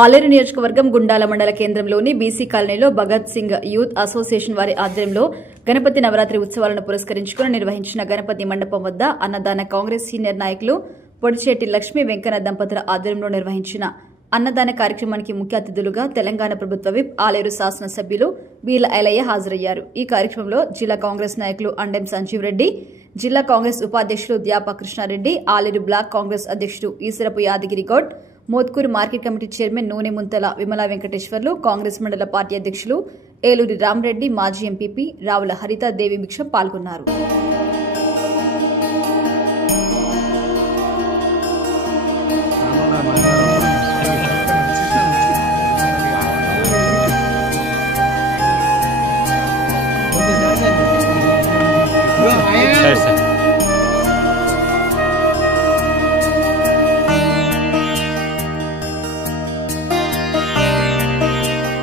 ఆలేరు నియోజకవర్గం గుండాల మండల కేంద్రంలోని బీసీ కాలనీలో భగత్ సింగ్ యూత్ అసోసియేషన్ వారి ఆధ్వర్యంలో గణపతి నవరాత్రి ఉత్సవాలను పురస్కరించుకుని నిర్వహించిన గణపతి మండపం వద్ద అన్నదాన కాంగ్రెస్ సీనియర్ నాయకులు పొడిచేటి లక్ష్మీ వెంకన్న దంపతుల ఆధ్వర్యంలో నిర్వహించిన అన్నదాన కార్యక్రమానికి ముఖ్య అతిథులుగా తెలంగాణ ప్రభుత్వ విప్ ఆలేరు శాసనసభ్యులు వీల ఐలయ్య హాజరయ్యారు. ఈ కార్యక్రమంలో జిల్లా కాంగ్రెస్ నాయకులు అండెం సంజీవ్ రెడ్డి, జిల్లా కాంగ్రెస్ ఉపాధ్యక్షులు ద్యాప కృష్ణారెడ్డి, ఆలేరు బ్లాక్ కాంగ్రెస్ అధ్యక్షుడు Eesarapu Yadagiri Goud, Mothkur market committee chairman Nune Munthala Vimala Venkateswarlu, Congress మండల పార్టీ అధ్యక్షులు ఏలూరి రామరెడ్డి, మాజీ ఎంపీపీ రావుల హరిత దేవి భిక్ష పాల్గొన్నారు.